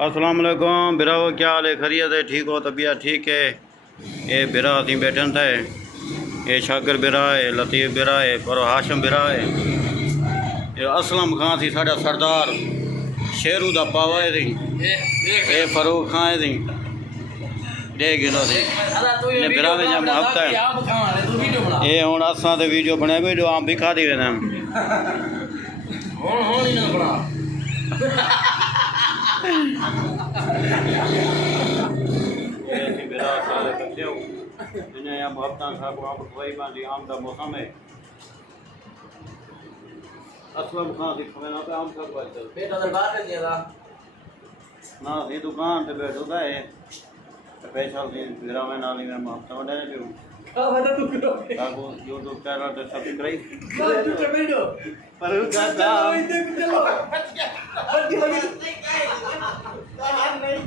अस्सलाम वालेकुम बिराओ, क्या हाल है? खैरियत है? ठीक हो? तबीयत ठीक है? ये बिरा असी बैठन थे। ये शागर बिरा है, लतीफ़ बिरा है, पर हाशम बिरा है। ये असलम खान थी साढ़ा सरदार, शेरू दा पावा है थी। ये फरूक खान है थी। देख गिनो थी ये बिरा में जब हफ्ता है ये हुन असां ते वीडियो बने वीडियो आम भी खा दी वेना आम का मौसम है। असलम खां पे आम सब ना ये दुकान पे बैठो था है पैसा मेरा में नाली में हफ्ता बने जो काको यूट्यूब चैनल पे सब्सक्राइब पर नहीं